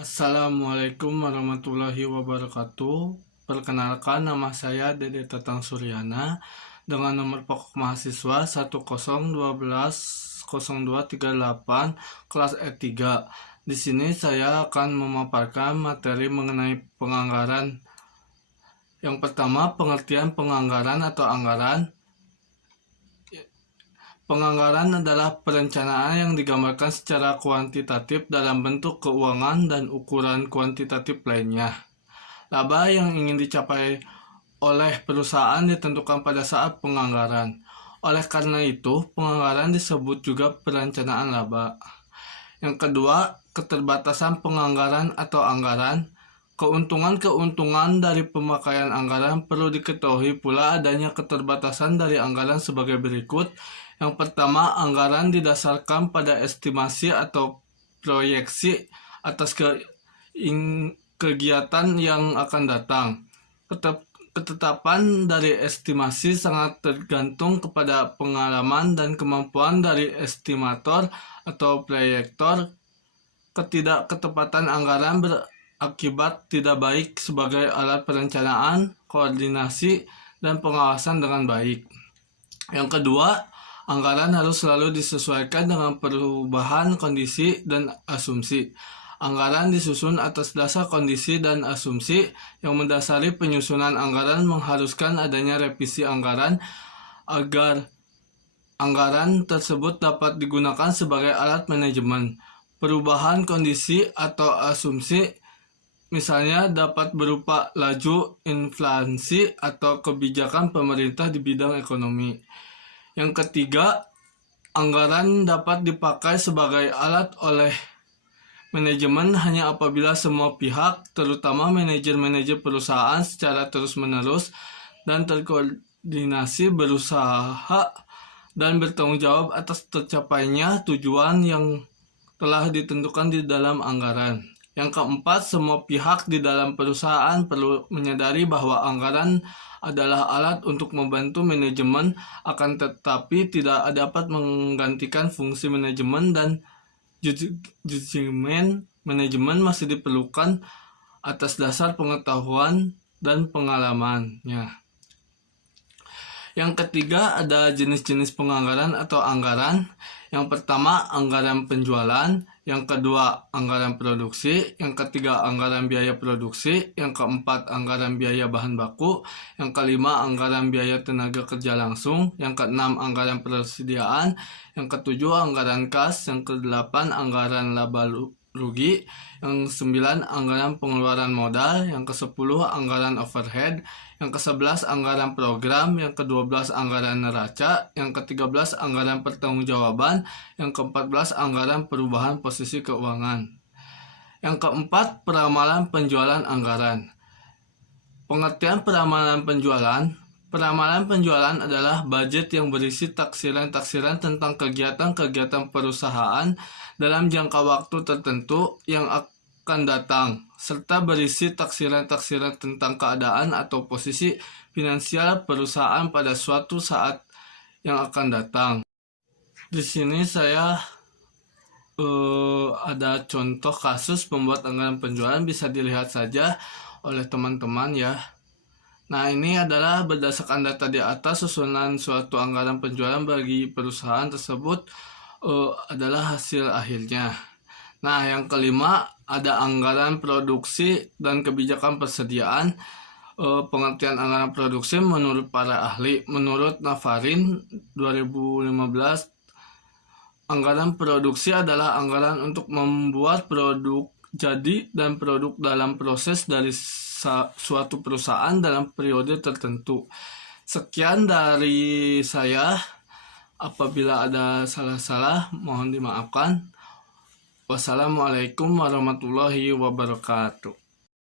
Assalamualaikum warahmatullahi wabarakatuh. Perkenalkan, nama saya Dede Tatang Suryana dengan nomor pokok mahasiswa 101202038 kelas E3. Di sini saya akan memaparkan materi mengenai penganggaran. Yang pertama, pengertian penganggaran atau anggaran. Penganggaran adalah perencanaan yang digambarkan secara kuantitatif dalam bentuk keuangan dan ukuran kuantitatif lainnya. Laba yang ingin dicapai oleh perusahaan ditentukan pada saat penganggaran. Oleh karena itu, penganggaran disebut juga perencanaan laba. Yang kedua, keterbatasan penganggaran atau anggaran. Keuntungan-keuntungan dari pemakaian anggaran perlu diketahui pula adanya keterbatasan dari anggaran sebagai berikut. Yang pertama, anggaran didasarkan pada estimasi atau proyeksi atas kegiatan yang akan datang. Ketetapan dari estimasi sangat tergantung kepada pengalaman dan kemampuan dari estimator atau proyektor. Ketidakketepatan anggaran berakibat tidak baik sebagai alat perencanaan, koordinasi, dan pengawasan dengan baik. Yang kedua, anggaran harus selalu disesuaikan dengan perubahan kondisi dan asumsi. Anggaran disusun atas dasar kondisi dan asumsi. Yang mendasari penyusunan anggaran mengharuskan adanya revisi anggaran agar anggaran tersebut dapat digunakan sebagai alat manajemen. Perubahan kondisi atau asumsi misalnya dapat berupa laju inflasi atau kebijakan pemerintah di bidang ekonomi. Yang ketiga, anggaran dapat dipakai sebagai alat oleh manajemen hanya apabila semua pihak, terutama manajer-manajer perusahaan secara terus-menerus dan terkoordinasi berusaha dan bertanggung jawab atas tercapainya tujuan yang telah ditentukan di dalam anggaran. Yang keempat, semua pihak di dalam perusahaan perlu menyadari bahwa anggaran adalah alat untuk membantu manajemen, akan tetapi tidak dapat menggantikan fungsi manajemen dan judgement manajemen masih diperlukan atas dasar pengetahuan dan pengalamannya. Yang ketiga, ada jenis-jenis penganggaran atau anggaran. Yang pertama, anggaran penjualan. Yang kedua, anggaran produksi. Yang ketiga, anggaran biaya produksi. Yang keempat, anggaran biaya bahan baku. Yang kelima, anggaran biaya tenaga kerja langsung. Yang keenam, anggaran persediaan. Yang ketujuh, anggaran kas. Yang kedelapan, anggaran laba rugi. Yang sembilan, anggaran pengeluaran modal. Yang kesepuluh, anggaran overhead. Yang ke-11 anggaran program, yang ke-12 anggaran neraca, yang ke-13 anggaran pertanggungjawaban, yang ke-14 anggaran perubahan posisi keuangan. Yang keempat, peramalan penjualan anggaran. Pengertian peramalan penjualan. Peramalan penjualan adalah budget yang berisi taksiran-taksiran tentang kegiatan-kegiatan perusahaan dalam jangka waktu tertentu yang akan datang, serta berisi taksiran-taksiran tentang keadaan atau posisi finansial perusahaan pada suatu saat yang akan datang. Di sini saya ada contoh kasus pembuat anggaran penjualan, bisa dilihat saja oleh teman-teman ya. Nah, ini adalah berdasarkan data di atas, susunan suatu anggaran penjualan bagi perusahaan tersebut adalah hasil akhirnya. Nah, yang kelima, ada anggaran produksi dan kebijakan persediaan. Pengertian anggaran produksi menurut para ahli. Menurut Navarin 2015, anggaran produksi adalah anggaran untuk membuat produk jadi dan produk dalam proses dari suatu perusahaan dalam periode tertentu. Sekian dari saya. Apabila ada salah-salah, mohon dimaafkan. Wassalamualaikum warahmatullahi wabarakatuh.